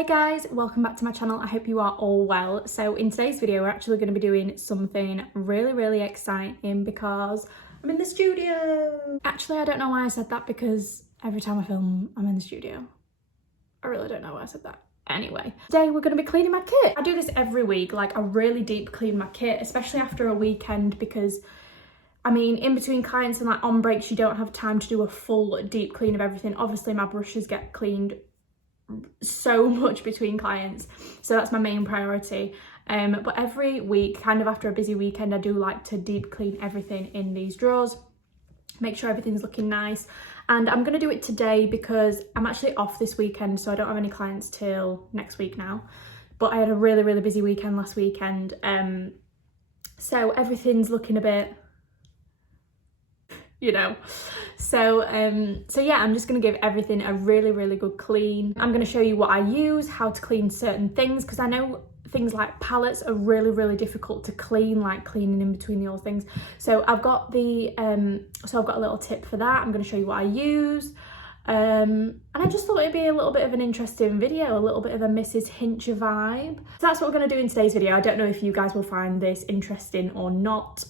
Hey guys, welcome back to my channel. I hope you are all well. So in today's video, we're actually going to be doing something really exciting because I'm in the studio. Actually, I don't know why I said that because every time I film, I'm in the studio. I really don't know why I said that. Anyway, today we're going to be cleaning my kit. I do this every week, like a really deep clean my kit, especially after a weekend because I mean, in between clients and like on breaks, you don't have time to do a full deep clean of everything. Obviously my brushes get cleaned so much between clients, so that's my main priority. But every week, kind of after a busy weekend, I do like to deep clean everything in these drawers, make sure everything's looking nice. And I'm going to do it today because I'm actually off this weekend, so I don't have any clients till next week now. But I had a really busy weekend last weekend, so everything's looking a bit, you know. So yeah, I'm just going to give everything a really good clean. I'm going to show you what I use, how to clean certain things, because I know things like palettes are really difficult to clean, like cleaning in between the old things. So I've got the I've got a little tip for that. I'm going to show you what I use. And I just thought it'd be a little bit of an interesting video, a little bit of a Mrs. Hincher vibe. So that's what we're going to do in today's video. I don't know if you guys will find this interesting or not.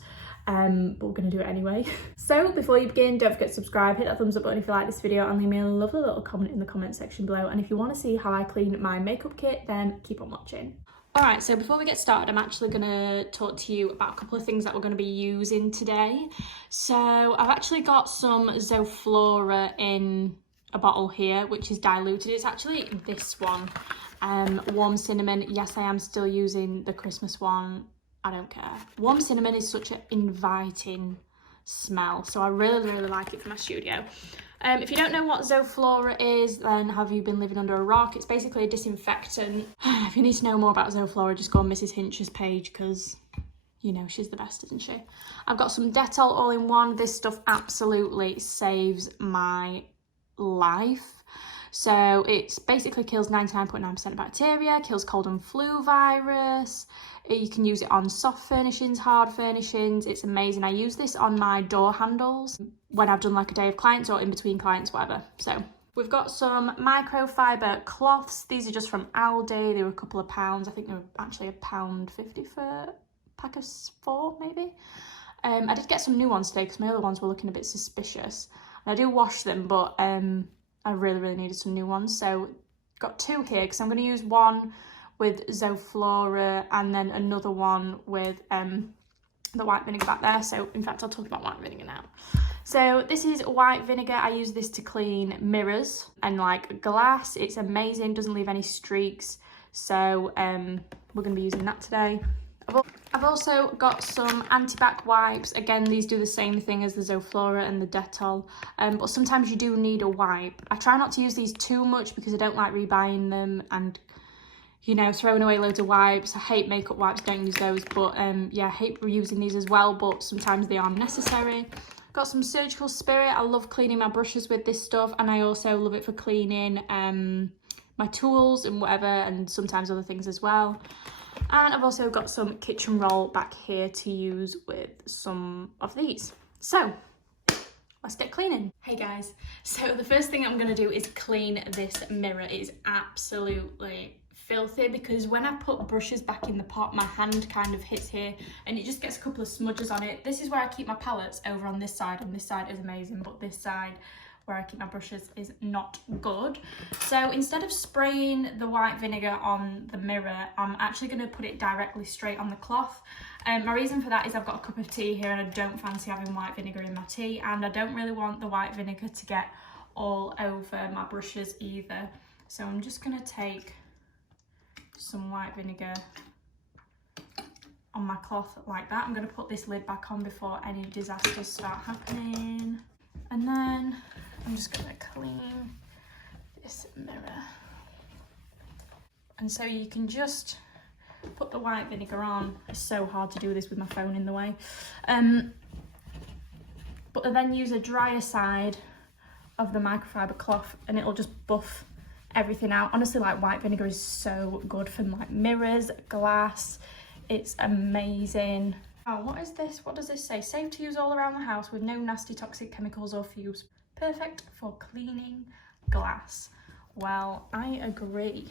But we're going to do it anyway. So before you begin, don't forget to subscribe, hit that thumbs up button if you like this video, and leave me a lovely little comment in the comment section below. And if you want to see how I clean my makeup kit, then keep on watching. Alright, so before we get started, I'm actually going to talk to you about a couple of things that we're going to be using today. So I've actually got some Zoflora in a bottle here, which is diluted. It's actually this one, Warm Cinnamon. Yes, I am still using the Christmas one. I don't care. Warm Cinnamon is such an inviting smell, so I really like it for my studio. If you don't know what Zoflora is, then have you been living under a rock? It's basically a disinfectant. If you need to know more about Zoflora, just go on Mrs. Hincher's page because, you know, she's the best, isn't she? I've got some Dettol all-in-one. This stuff absolutely saves my life. So it basically kills 99.9% of bacteria, kills cold and flu virus. You can use it on soft furnishings, hard furnishings. It's amazing. I use this on my door handles when I've done like a day of clients or in between clients, whatever. So we've got some microfiber cloths. These are just from Aldi. They were a couple of pounds. I think they were actually £1.50 for a pack of 4 maybe. I did get some new ones today because my other ones were looking a bit suspicious. And I do wash them, but I really needed some new ones. So got 2 here because I'm going to use one with Zoflora and then another one with the white vinegar back there. So in fact, I'll talk about white vinegar now. So this is white vinegar. I use this to clean mirrors and like glass. It's amazing, doesn't leave any streaks. So we're going to be using that today. I've also got some anti-bac wipes. Again, these do the same thing as the Zoflora and the Dettol, but sometimes you do need a wipe. I try not to use these too much because I don't like rebuying them and, you know, throwing away loads of wipes. I hate makeup wipes, don't use those, but yeah, I hate reusing these as well, but sometimes they are necessary. Got some Surgical Spirit. I love cleaning my brushes with this stuff, and I also love it for cleaning my tools and whatever, and sometimes other things as well. And I've also got some kitchen roll back here to use with some of these. So let's get cleaning. Hey guys, so the first thing I'm going to do is clean this mirror. It is absolutely filthy because when I put brushes back in the pot, my hand kind of hits here and it just gets a couple of smudges on it. This is where I keep my palettes, over on this side, and this side is amazing, but this side where I keep my brushes is not good. So instead of spraying the white vinegar on the mirror, I'm actually going to put it directly straight on the cloth. My reason for that is I've got a cup of tea here and I don't fancy having white vinegar in my tea, and I don't really want the white vinegar to get all over my brushes either. So I'm just going to take some white vinegar on my cloth like that. I'm going to put this lid back on before any disasters start happening. And then I'm just going to clean this mirror. And so you can just put the white vinegar on. It's so hard to do this with my phone in the way. But then use a drier side of the microfiber cloth and it'll just buff everything out. Honestly, like white vinegar is so good for like mirrors, glass. It's amazing. Oh, what is this? What does this say? Safe to use all around the house with no nasty toxic chemicals or fumes. Perfect for cleaning glass. Well, I agree.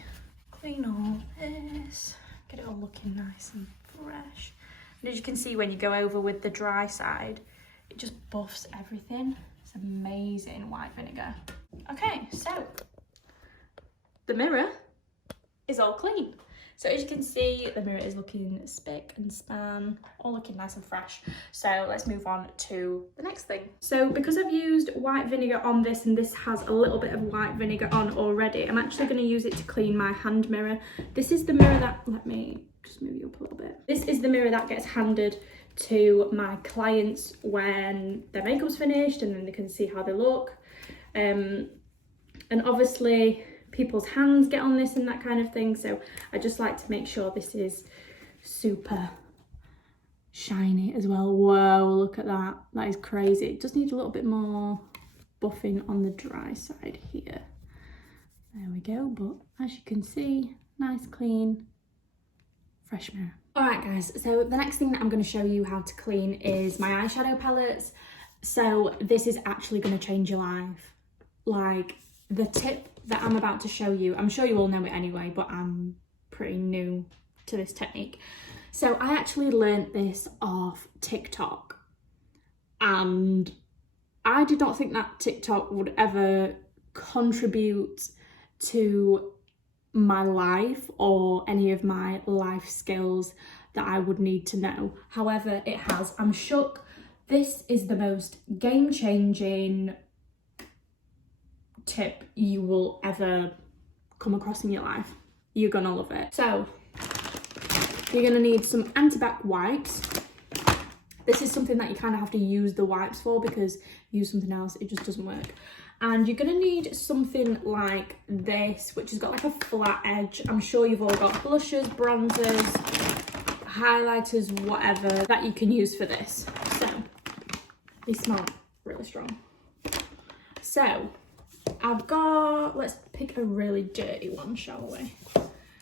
clean all this, get it all looking nice and fresh. And as you can see, when you go over with the dry side, it just buffs everything. It's amazing white vinegar. Okay, so the mirror is all clean. So as you can see, the mirror is looking spick and span, all looking nice and fresh. So let's move on to the next thing. So because I've used white vinegar on this, and this has a little bit of white vinegar on already, I'm actually going to use it to clean my hand mirror. This is the mirror that, let me just move you up a little bit. This is the mirror that gets handed to my clients when their makeup's finished, and then they can see how they look. And obviously people's hands get on this and that kind of thing, so I just like to make sure this is super shiny as well. Whoa, look at that, that is crazy. It just needs a little bit more buffing on the dry side here. There we go, but as you can see, nice clean fresh mirror. All right guys, so the next thing that I'm going to show you how to clean is my eyeshadow palettes. So this is actually going to change your life. Like, the tip that I'm about to show you, I'm sure you all know it anyway, but I'm pretty new to this technique. So I actually learnt this off TikTok, and I did not think that TikTok would ever contribute to my life or any of my life skills that I would need to know. However, it has. I'm shook. This is the most game-changing tip you will ever come across in your life. You're gonna love it. So you're gonna need some anti-bac wipes. This is something that you kind of have to use the wipes for, because use something else, it just doesn't work. And you're gonna need something like this, which has got like a flat edge. I'm sure you've all got blushers, bronzers, highlighters, whatever that you can use for this. So these smell really strong. So I've got, let's pick a really dirty one, shall we?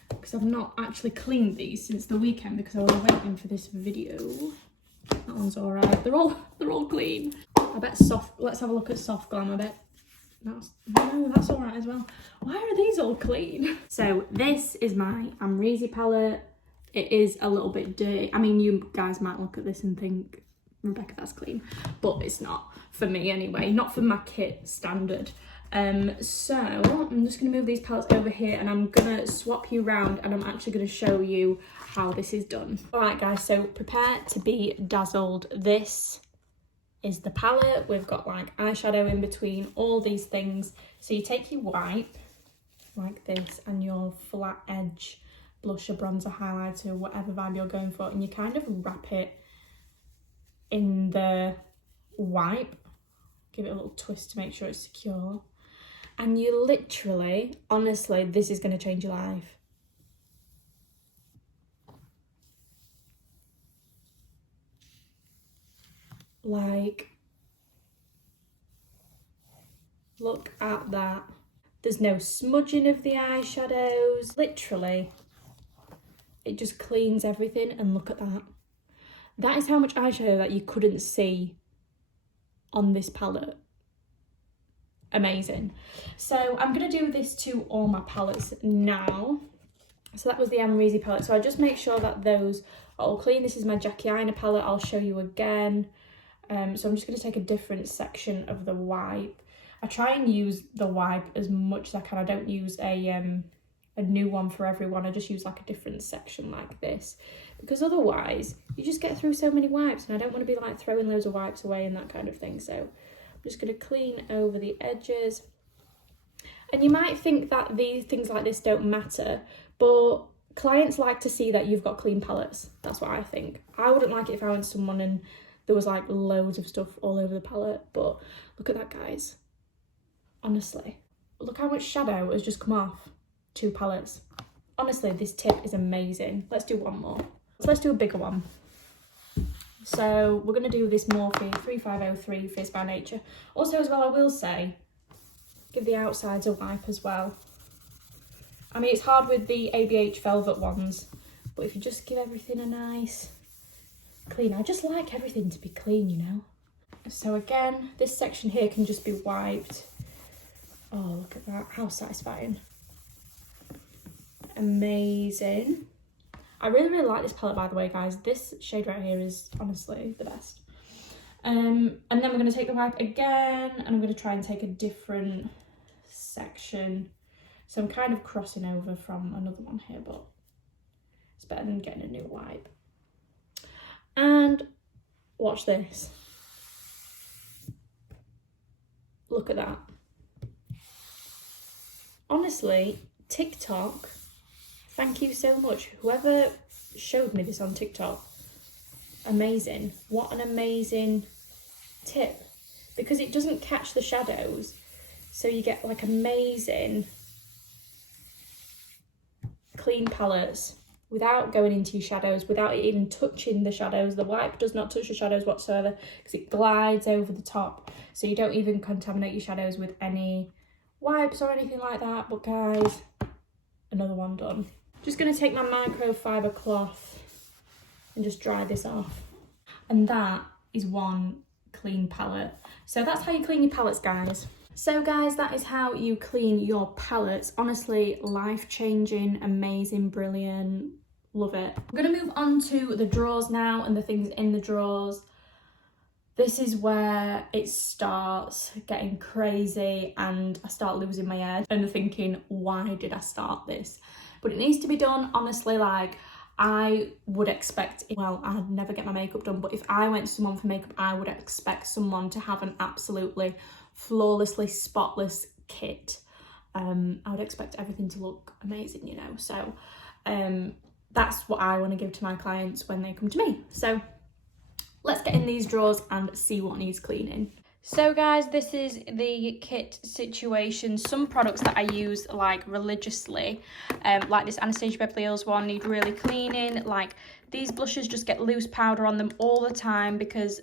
Because I've not actually cleaned these since the weekend because I was waiting for this video. That one's all right. They're all clean. I bet soft. Let's have a look at Soft Glam. I bet that's all right as well. Why are these all clean? So this is my Enquiries palette. It is a little bit dirty. I mean, you guys might look at this and think, Rebecca, that's clean, but it's not for me anyway. Not for my kit standard. So I'm just going to move these palettes over here, and I'm going to swap you around, and I'm actually going to show you how this is done. Alright guys, so prepare to be dazzled. This is the palette. We've got like eyeshadow in between, all these things. So you take your wipe like this and your flat edge blusher, bronzer, highlighter, whatever vibe you're going for, and you kind of wrap it in the wipe. Give it a little twist to make sure it's secure. And you literally, honestly, this is going to change your life. Like, look at that. There's no smudging of the eyeshadows. Literally, it just cleans everything, and look at that. That is how much eyeshadow that you couldn't see on this palette. Amazing. So I'm going to do this to all my palettes now. So that was the Enquiries palette. So I just make sure that those are all clean. This is my Jackie Aina palette. I'll show you again. So I'm just going to take a different section of the wipe. I try and use the wipe as much as I can. I don't use a new one for everyone. I just use like a different section like this, because otherwise you just get through so many wipes, and I don't want to be like throwing loads of wipes away and that kind of thing. So I'm just going to clean over the edges. And you might think that these things like this don't matter, but clients like to see that you've got clean palettes. That's what I think. I wouldn't like it if I went to someone and there was like loads of stuff all over the palette, but look at that, guys. Honestly, look how much shadow has just come off 2 palettes. Honestly, this tip is amazing. Let's do one more. So let's do a bigger one. So we're going to do this Morphe 3503 Fierce by Nature. Also as well, I will say, give the outsides a wipe as well. I mean, it's hard with the ABH Velvet ones, but if you just give everything a nice clean. I just like everything to be clean, you know. So again, this section here can just be wiped. Oh, look at that, how satisfying. amazing. I really, really like this palette, by the way, guys. This shade right here is honestly the best. And then we're going to take the wipe again, and I'm going to try and take a different section. So I'm kind of crossing over from another one here, but it's better than getting a new wipe. And watch this. Look at that. Honestly, TikTok, thank you so much. Whoever showed me this on TikTok, amazing. What an amazing tip. Because it doesn't catch the shadows, so you get like amazing clean palettes without going into your shadows, without it even touching the shadows. The wipe does not touch the shadows whatsoever because it glides over the top, so you don't even contaminate your shadows with any wipes or anything like that. But guys, another one done. Just going to take my microfiber cloth and just dry this off, and that is one clean palette. So that's how you clean your palettes, guys. So guys, that is how you clean your palettes. Honestly, life-changing, amazing, brilliant, love it. I'm gonna move on to the drawers now and the things in the drawers. This is where it starts getting crazy and I start losing my head and thinking, why did I start this? But it needs to be done, honestly. Like, I would expect, well, I'd never get my makeup done, but if I went to someone for makeup, I would expect someone to have an absolutely flawlessly spotless kit. I would expect everything to look amazing, you know. So that's what I want to give to my clients when they come to me. So let's get in these drawers and see what needs cleaning. So guys, this is the kit situation. Some products that I use like religiously, like this Anastasia Beverly Hills one, need really cleaning. Like these blushes just get loose powder on them all the time because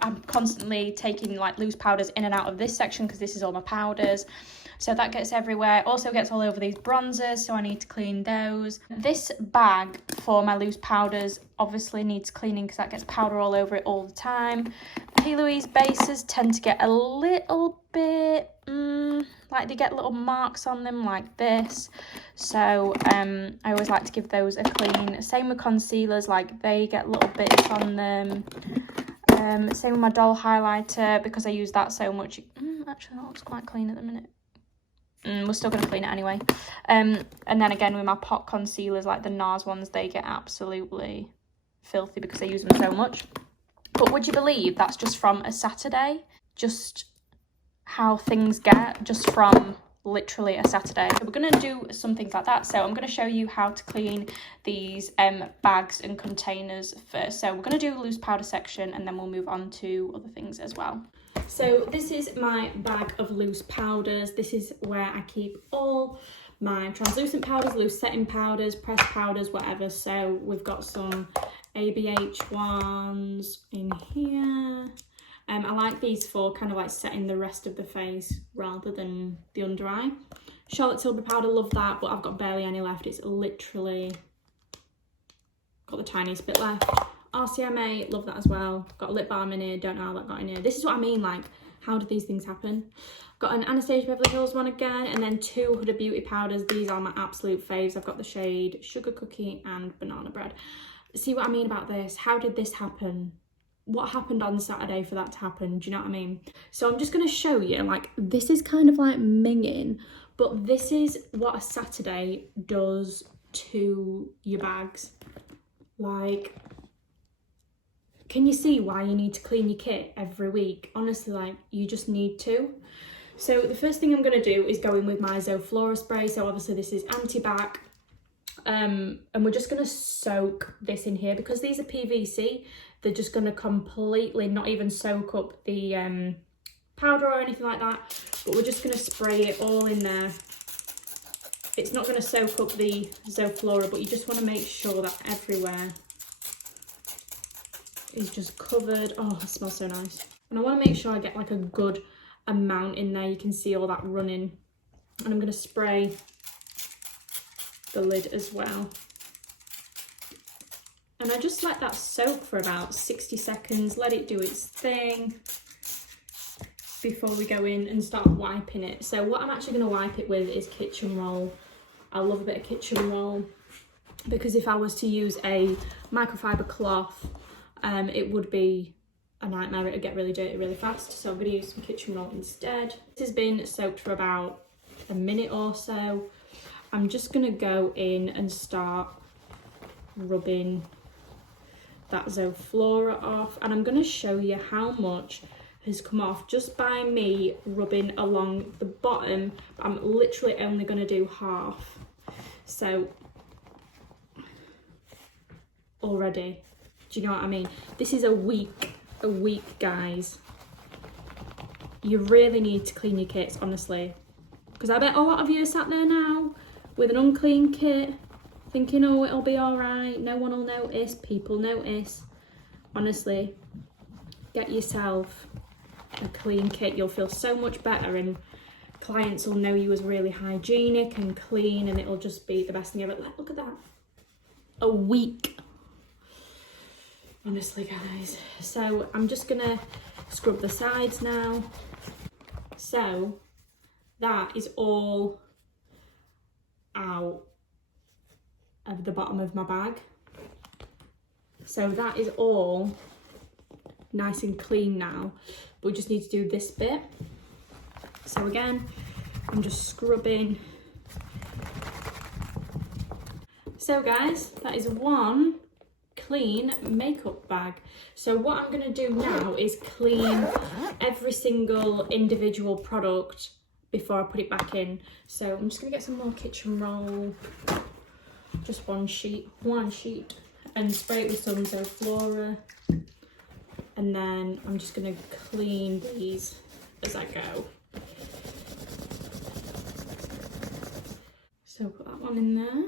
I'm constantly taking like loose powders in and out of this section because this is all my powders. So that gets everywhere. Also gets all over these bronzers, so I need to clean those. This bag for my loose powders obviously needs cleaning because that gets powder all over it all the time. P. Louise bases tend to get a little bit, like they get little marks on them like this. So I always like to give those a clean. Same with concealers, like they get little bits on them. Same with my doll highlighter because I use that so much. Actually, that looks quite clean at the minute. We're still going to clean it anyway. And then again with my pot concealers, like the NARS ones, they get absolutely filthy because I use them so much. But would you believe that's just from a Saturday? Just how things get, just from literally a Saturday. So we're going to do some things like that. So I'm going to show you how to clean these bags and containers first. So we're going to do the loose powder section and then we'll move on to other things as well. So this is my bag of loose powders. This is where I keep all my translucent powders, loose setting powders, pressed powders, whatever. So we've got some ABH ones in here. I like these for kind of like setting the rest of the face rather than the under eye. Charlotte Tilbury powder, love that, but I've got barely any left. It's literally got the tiniest bit left. RCMA, love that as well. Got a lip balm in here, don't know how that got in here. This is what I mean, like, how did these things happen? Got an Anastasia Beverly Hills one again, and then two Huda Beauty powders. These are my absolute faves. I've got the shade Sugar Cookie and Banana Bread. See what I mean about this? How did this happen? What happened on Saturday for that to happen? Do you know what I mean? So I'm just going to show you, like, this is kind of like minging, but this is what a Saturday does to your bags. Like, can you see why you need to clean your kit every week? Honestly, like, you just need to. So the first thing I'm going to do is go in with my Zoflora spray. So obviously this is anti-bac. And we're just going to soak this in here because these are PVC. They're just going to completely not even soak up the powder or anything like that. But we're just going to spray it all in there. It's not going to soak up the Zoflora, but you just want to make sure that everywhere is just covered. Oh, it smells so nice. And I want to make sure I get like a good amount in there. You can see all that running. And I'm going to spray the lid as well. And I just let that soak for about 60 seconds, let it do its thing before we go in and start wiping it. So what I'm actually going to wipe it with is kitchen roll. I love a bit of kitchen roll, because if I was to use a microfiber cloth, it would be a nightmare. It would get really dirty really fast. So I'm going to use some kitchen roll instead. This has been soaked for about a minute or so. I'm just going to go in and start rubbing that Zoflora off, and I'm going to show you how much has come off just by me rubbing along the bottom. I'm literally only going to do half. So already, do you know what I mean? This is a week guys. You really need to clean your kits, honestly, because I bet a lot of you are sat there now with an unclean kit thinking, oh, it'll be all right, no one will notice. People notice. Honestly, get yourself a clean kit. You'll feel so much better, and clients will know you as really hygienic and clean, and it'll just be the best thing ever. Look at that, a week, honestly guys. So I'm just gonna scrub the sides now. So that is all out of the bottom of my bag. So that is all nice and clean now. But we just need to do this bit. So again, I'm just scrubbing. So guys, that is one clean makeup bag. So what I'm going to do now is clean every single individual product before I put it back in. So I'm just going to get some more kitchen roll. Just one sheet, and spray it with some Zoflora, and then I'm just going to clean these as I go. So put that one in there.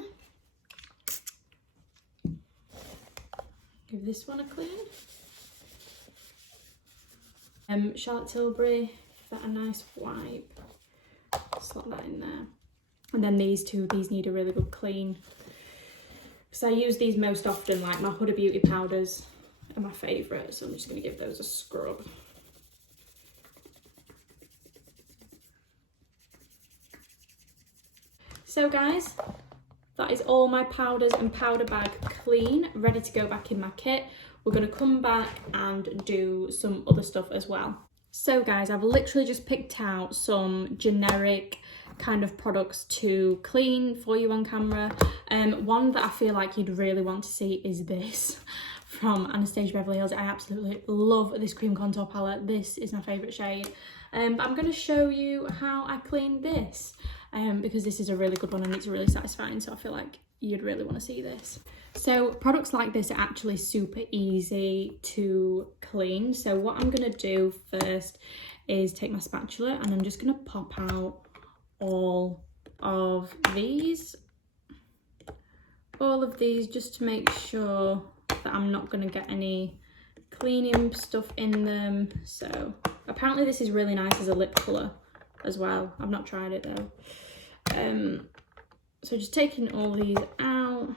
Give this one a clean. Charlotte Tilbury, give that a nice wipe. Slot that in there. And then these two, these need a really good clean. So I use these most often, like my Huda Beauty powders are my favourite, so I'm just going to give those a scrub. So guys, that is all my powders and powder bag clean, ready to go back in my kit. We're going to come back and do some other stuff as well. So guys, I've literally just picked out some generic kind of products to clean for you on camera. One that I feel like you'd really want to see is this from Anastasia Beverly Hills. I absolutely love this cream contour palette. This is my favourite shade. But I'm going to show you how I clean this, because this is a really good one and it's really satisfying, so I feel like you'd really want to see this. So products like this are actually super easy to clean. So what I'm going to do first is take my spatula and I'm just going to pop out all of these just to make sure that I'm not going to get any cleaning stuff in them. So apparently this is really nice as a lip colour as well. I've not tried it though. So just taking all these out,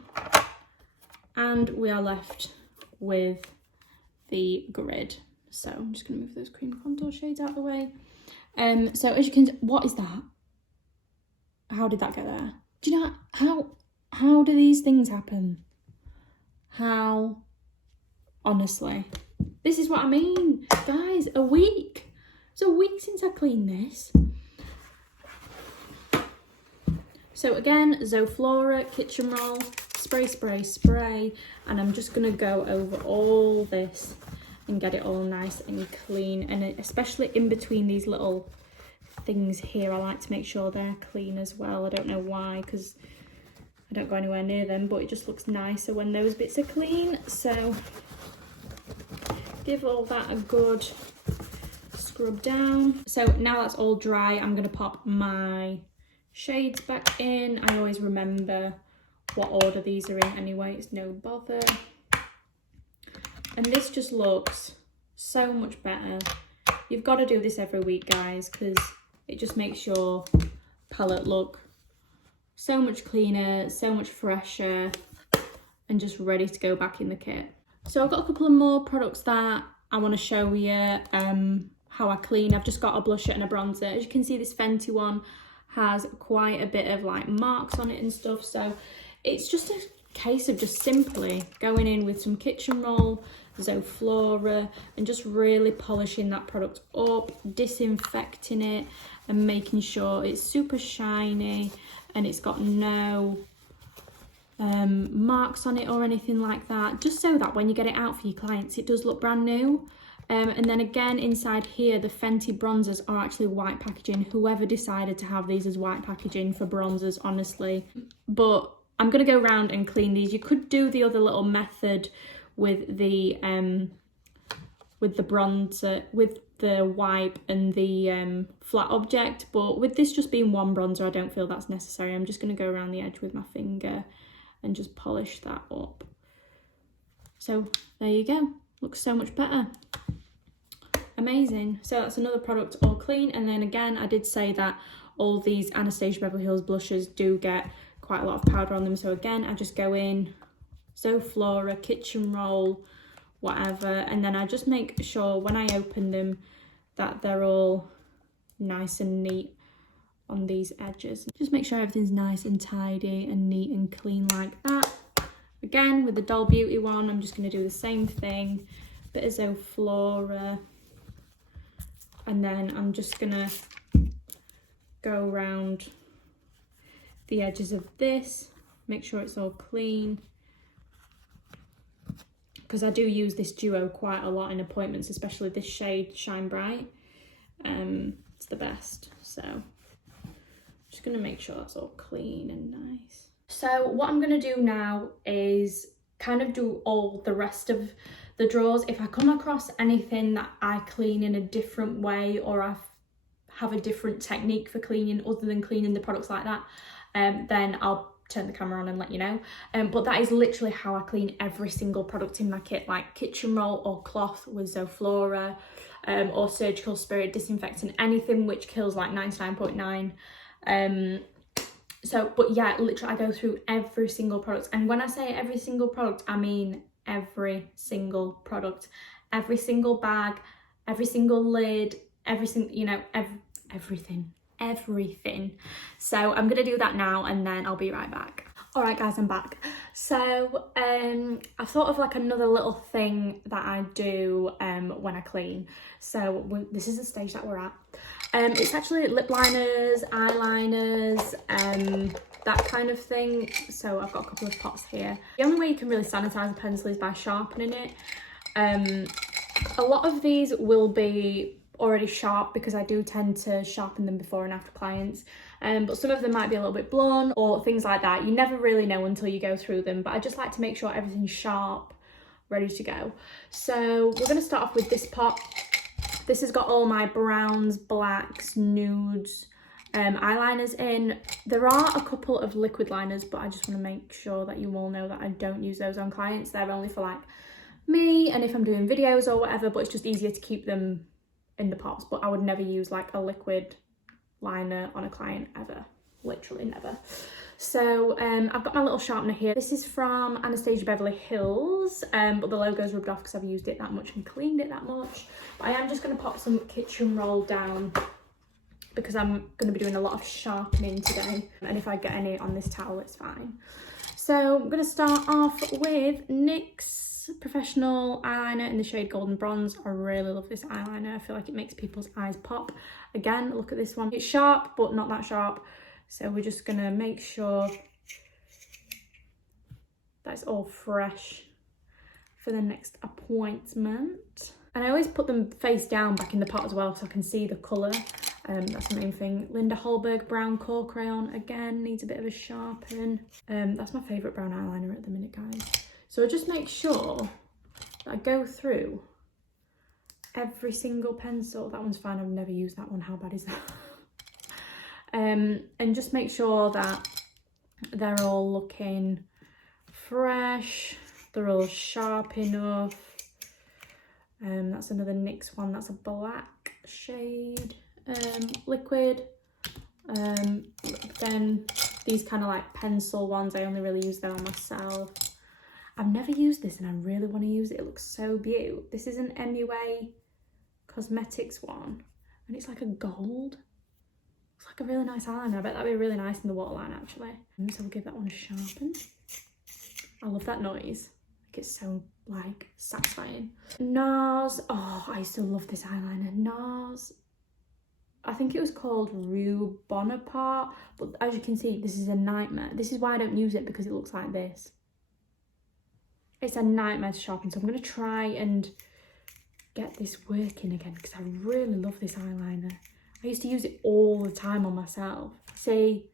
and we are left with the grid. So I'm just going to move those cream contour shades out of the way. So as you can see, what is that? How did that get there? Do you know how do these things happen? How? Honestly, this is what I mean, guys. A week. It's a week since I cleaned this. So again, Zoflora, kitchen roll, spray, spray, spray, and I'm just gonna go over all this and get it all nice and clean, and especially in between these little things here, I like to make sure they're clean as well. I don't know why, because I don't go anywhere near them, but it just looks nicer when those bits are clean. So give all that a good scrub down. So now that's all dry, I'm gonna pop my shades back in. I always remember what order these are in anyway, it's no bother. And this just looks so much better. You've got to do this every week, guys, because it just makes your palette look so much cleaner, so much fresher, and just ready to go back in the kit. So I've got a couple of more products that I want to show you how I clean. I've just got a blusher and a bronzer. As you can see, this Fenty one has quite a bit of like marks on it and stuff. So it's just a case of just simply going in with some kitchen roll, Zoflora, and just really polishing that product up, disinfecting it and making sure it's super shiny and it's got no marks on it or anything like that, just so that when you get it out for your clients it does look brand new. And then again, inside here, the Fenty bronzers are actually white packaging. Whoever decided to have these as white packaging for bronzers, honestly. But I'm going to go around and clean these. You could do the other little method with the bronzer, with the wipe and the flat object. But with this just being one bronzer, I don't feel that's necessary. I'm just going to go around the edge with my finger and just polish that up. So there you go. Looks so much better. Amazing. So that's another product all clean. And then again, I did say that all these Anastasia Beverly Hills blushes do get quite a lot of powder on them. So again, I just go in, Zoflora, kitchen roll, whatever. And then I just make sure when I open them that they're all nice and neat on these edges. Just make sure everything's nice and tidy and neat and clean like that. Again, with the Doll Beauty one, I'm just going to do the same thing. Bit of Zoflora. And then I'm just going to go around the edges of this. Make sure it's all clean. Because I do use this duo quite a lot in appointments, especially this shade, Shine Bright. It's the best. So just going to make sure that's all clean and nice. So what I'm going to do now is kind of do all the rest of the drawers. If I come across anything that I clean in a different way, or I have a different technique for cleaning other than cleaning the products like that, then I'll turn the camera on and let you know. But that is literally how I clean every single product in my kit, like kitchen roll or cloth with Zoflora, or surgical spirit disinfectant, anything which kills like 99.9. So, but yeah, literally I go through every single product. And when I say every single product, I mean every single product, every single bag, every single lid, every single, you know, everything. So I'm gonna do that now and then I'll be right back. All right guys, I'm back. So I thought of like another little thing that I do when I clean. So this is the stage that we're at. It's actually lip liners, eyeliners, that kind of thing. So I've got a couple of pots here. The only way you can really sanitize a pencil is by sharpening it. A lot of these will be already sharp because I do tend to sharpen them before and after clients, but some of them might be a little bit blunt or things like that. You never really know until you go through them, but I just like to make sure everything's sharp, ready to go. So we're going to start off with this pot. This has got all my browns, blacks, nudes, eyeliners in. There are a couple of liquid liners, but I just want to make sure that you all know that I don't use those on clients. They're only for like me and if I'm doing videos or whatever, but it's just easier to keep them in the pots. But I would never use like a liquid liner on a client ever, literally never. So I've got my little sharpener here. This is from Anastasia Beverly Hills, but the logo's rubbed off because I've used it that much and cleaned it that much. But I am just going to pop some kitchen roll down because I'm going to be doing a lot of sharpening today, and if I get any on this towel it's fine. So I'm going to start off with NYX Professional eyeliner in the shade Golden Bronze. I really love this eyeliner. I feel like it makes people's eyes pop. Again, look at this one. It's sharp, but not that sharp. So we're just going to make sure that's all fresh for the next appointment. And I always put them face down back in the pot as well so I can see the colour. That's the main thing. Linda Holberg Brown Core Crayon, again, needs a bit of a sharpen. That's my favourite brown eyeliner at the minute, guys. So I just make sure that I go through every single pencil. That one's fine, I've never used that one. How bad is that? And just make sure that they're all looking fresh, they're all sharp enough. That's another NYX one, that's a black shade, liquid. Then these kind of like pencil ones, I only really use them on myself. I've never used this and I really want to use it. It looks so beautiful. This is an MUA Cosmetics one and it's like a gold. Looks like a really nice eyeliner. I bet that'd be really nice in the waterline actually. So we'll give that one a sharpen. I love that noise. Like it's so like satisfying. NARS. Oh, I used to love this eyeliner. NARS. I think it was called Rue Bonaparte, but as you can see, this is a nightmare. This is why I don't use it, because it looks like this. It's a nightmare to sharpen, so I'm going to try and get this working again, because I really love this eyeliner. I used to use it all the time on myself. See,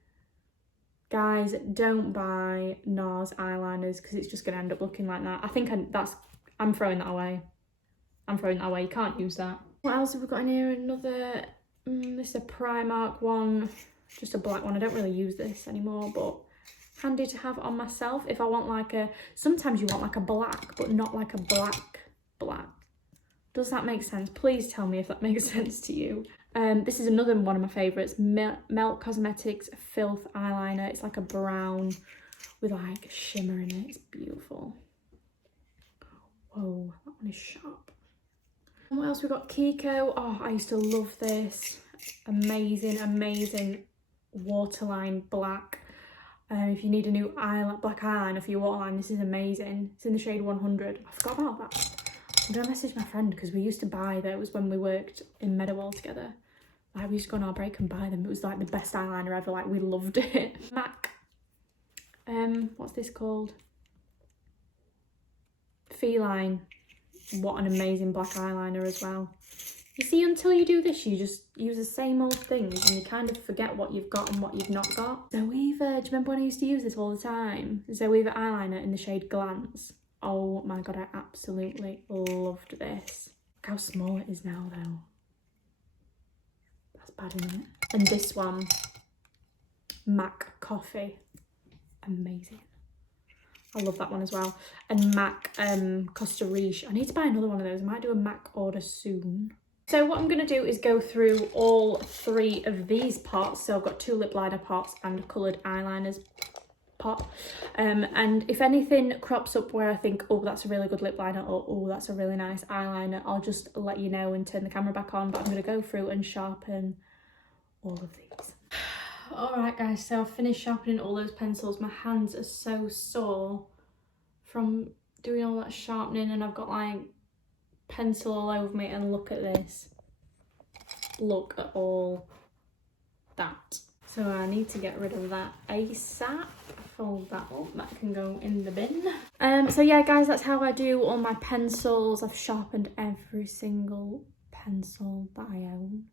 guys, don't buy NARS eyeliners, because it's just going to end up looking like that. I think I'm throwing that away. I'm throwing that away. You can't use that. What else have we got in here? Another... this is a Primark one, just a black one. I don't really use this anymore, but handy to have on myself if I want like a, sometimes you want like a black, but not like a black. Does that make sense? Please tell me if that makes sense to you. This is another one of my favourites, Melt Cosmetics Filth Eyeliner. It's like a brown with like shimmer in it. It's beautiful. Whoa, that one is sharp. And what else we got? Kiko. Oh, I used to love this. Amazing waterline black. If you need a new black eyeliner for your waterline, this is amazing. It's in the shade 100. I forgot about that. I'm gonna message my friend, because we used to buy those when we worked in Meadowall together. Like, we used to go on our break and buy them. It was like the best eyeliner ever. Like, we loved it. MAC. What's this called? Feline. What an amazing black eyeliner as well. You see, until you do this, you just use the same old things and you kind of forget what you've got and what you've not got. Zoeva, do you remember when I used to use this all the time? Zoeva eyeliner in the shade Glance. Oh my god, I absolutely loved this. Look how small it is now though. That's bad, isn't it? And this one, MAC Coffee. Amazing. I love that one as well. And MAC Costa Riche. I need to buy another one of those. I might do a MAC order soon. So what I'm going to do is go through all 3 of these pots. So I've got 2 lip liner pots and a coloured eyeliners pot. And if anything crops up where I think, oh, that's a really good lip liner, or oh, that's a really nice eyeliner, I'll just let you know and turn the camera back on. But I'm going to go through and sharpen all of these. Alright guys, so I've finished sharpening all those pencils. My hands are so sore from doing all that sharpening, and I've got like pencil all over me, and look at this. Look at all that. So I need to get rid of that ASAP. Fold that up, that can go in the bin. So yeah guys, that's how I do all my pencils. I've sharpened every single pencil that I own.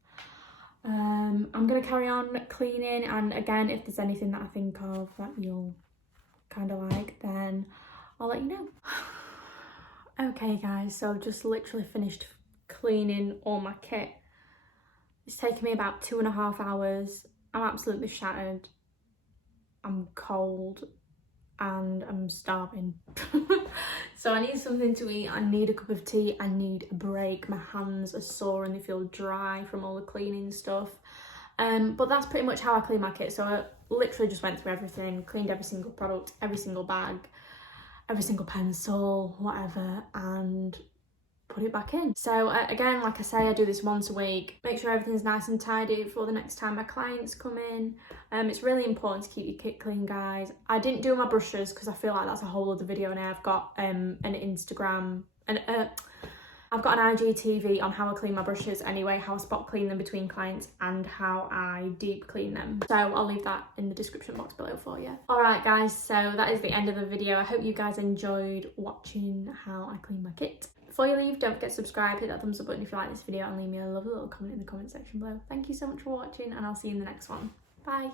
I'm going to carry on cleaning, and again, if there's anything that I think of that you'll kind of like, then I'll let you know. Okay guys, so I've just literally finished cleaning all my kit. It's taken me about 2.5 hours. I'm absolutely shattered. I'm cold and I'm starving. So I need something to eat. I need a cup of tea. I need a break. My hands are sore and they feel dry from all the cleaning stuff. But that's pretty much how I clean my kit. So I literally just went through everything, cleaned every single product, every single bag, every single pencil, whatever, and put it back in. So again, like I say, I do this once a week. Make sure everything's nice and tidy for the next time my clients come in. It's really important to keep your kit clean, guys. I didn't do my brushes because I feel like that's a whole other video now. I've got an Instagram and I've got an IGTV on how I clean my brushes anyway, how I spot clean them between clients and how I deep clean them. So I'll leave that in the description box below for you. Alright guys, so that is the end of the video. I hope you guys enjoyed watching how I clean my kit. Before you leave, don't forget to subscribe, hit that thumbs up button if you like this video, and leave me a lovely little comment in the comment section below. Thank you so much for watching, and I'll see you in the next one. Bye!